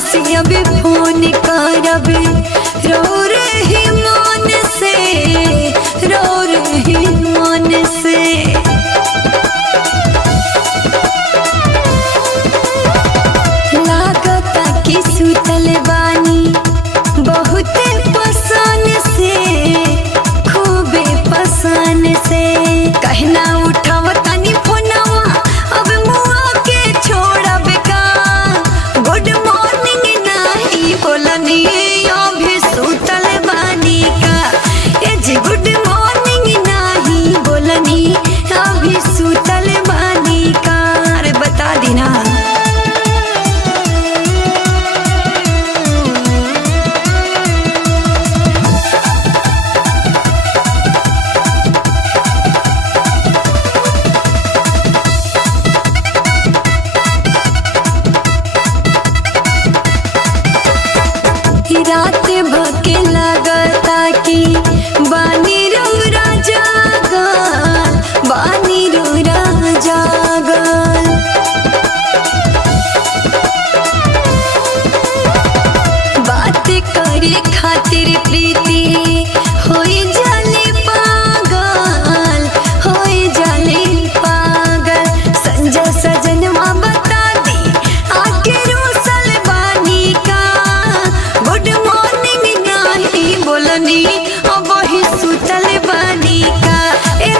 से अब फोन करब, रो रही मन से, रो रही मन से। लागता कि सुतल बानी बहुत पसंद से, खूबे पसंद से। कहना उठाव तनी फोनवा, अब मुआ के छोड़ब का। गुड मॉर्निंग नाही बोलनी, अभी सुतल बानी का। ए जी गुड मॉर्निंग नाही बोलनी, अभी सुतल बानी का। अरे बता दी ना। रात भके लगता कि बानी रौरा जागल, बानी रौरा जागल। बात करे खातिर प्रीति होई जाले पागल, होई जाले पागल। संजय सजनवा बता दी आके रूसल बानी का। गुड मॉर्निंग नाही बोलनी, अब ही सुतल बानी का। ए